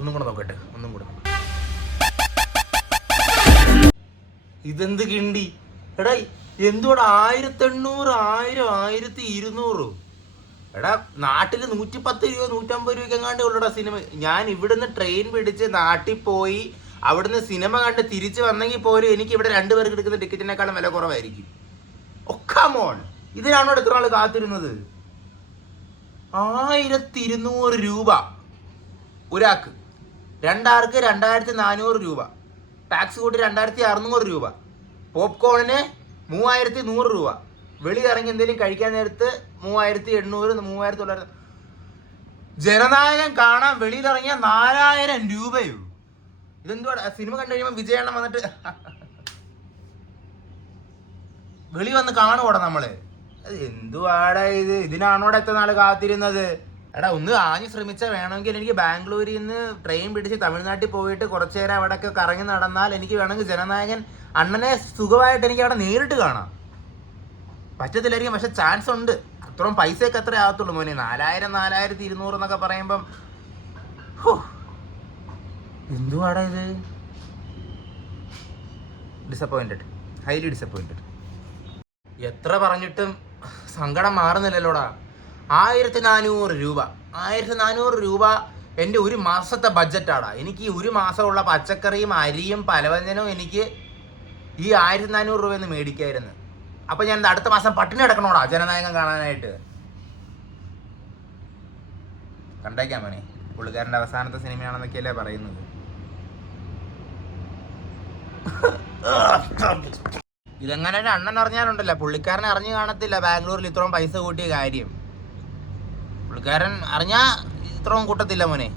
ഒന്നും കൂടെ നോക്കട്ടെ. ഇതെന്ത് കിണ്ടി എടാ, എന്തുകൂടെ 1800, 1000, 1200. എടാ നാട്ടിൽ 110 രൂപ 150 രൂപയ്ക്ക് എങ്ങാണ്ട് ഉള്ളടാ സിനിമ. ഞാൻ ഇവിടുന്ന് ട്രെയിൻ പിടിച്ച് നാട്ടിൽ പോയി അവിടുന്ന് സിനിമ കണ്ട് തിരിച്ചു വന്നെങ്കിൽ പോലും എനിക്ക് ഇവിടെ 2 പേർക്ക് എടുക്കുന്ന ടിക്കറ്റിനേക്കാളും വില കുറവായിരിക്കും. ഒക്കാമോൺ, ഇതിനാണോ എത്ര നാൾ കാത്തിരുന്നത്? 1200 രൂപ ഒരാൾക്ക്, 2 ആൾക്ക് 2400 രൂപ, ടാക്സ് കൂട്ടി 2600 രൂപ, പോപ്കോണിന് 3100 രൂപ, വെളി ഇറങ്ങി എന്തെങ്കിലും കഴിക്കാൻ നേരത്ത് 3800, 3900. ജനനായകൻ കാണാൻ വെളിയിലിറങ്ങിയ 4000 രൂപയോ? ഇതെന്തുവാ? സിനിമ കണ്ടു കഴിയുമ്പോൾ വിജയണ്ണം വന്നിട്ട് വെളി വന്ന് കാണുവോടാ നമ്മള്. എന്തുവാടാ ഇത്? ഇതിനാണോടെ എത്ര നാൾ കാത്തിരുന്നത്? എടാ ഒന്ന് ആഞ്ഞു ശ്രമിച്ചാൽ വേണമെങ്കിൽ എനിക്ക് ബാംഗ്ലൂരിൽ നിന്ന് ട്രെയിൻ പിടിച്ച് തമിഴ്നാട്ടിൽ പോയിട്ട് കുറച്ചു നേരം അവിടെയൊക്കെ കറങ്ങി നടന്നാൽ എനിക്ക് വേണമെങ്കിൽ ജനനായകൻ അണ്ണനെ സുഖമായിട്ട് എനിക്ക് അവിടെ നേരിട്ട് കാണാം. പറ്റത്തില്ലായിരിക്കും, പക്ഷെ ചാൻസ് ഉണ്ട്. അത്രയും പൈസയൊക്കെ എത്ര ആകത്തുള്ളൂ മോനെ? 4000, 4200 എന്നൊക്കെ പറയുമ്പം എന്തുവാടാ ഇത്? Disappointed, highly disappointed. എത്ര പറഞ്ഞിട്ടും സങ്കടം മാറുന്നില്ലല്ലോടാ. 1400 രൂപ, 1400 രൂപ എൻ്റെ ഒരു മാസത്തെ ബഡ്ജറ്റാടാ. എനിക്ക് ഈ ഒരു മാസമുള്ള പച്ചക്കറിയും അരിയും പലവ്യഞ്ജനവും എനിക്ക് ഈ 1400 രൂപ ഒന്ന് മേടിക്കായിരുന്നു. അപ്പം ഞാൻ അടുത്ത മാസം പട്ടിണി കിടക്കണോടാ ജനനായകൻ കാണാനായിട്ട്. കണ്ടേക്കാൻ മോനെ, പുള്ളിക്കാരൻ്റെ അവസാനത്തെ സിനിമയാണെന്നൊക്കെയല്ലേ പറയുന്നത്. ഇതെങ്ങനെ ഒരു അണ്ണൻ അറിഞ്ഞാലുണ്ടല്ലോ, പുള്ളിക്കാരൻ അറിഞ്ഞു കാണത്തില്ല ബാംഗ്ലൂരിൽ ഇത്രയും പൈസ കൂട്ടിയ കാര്യം. പുള്ളിക്കാരൻ അറിഞ്ഞാൽ ഇത്രയും കൂട്ടത്തില്ല മോനെ.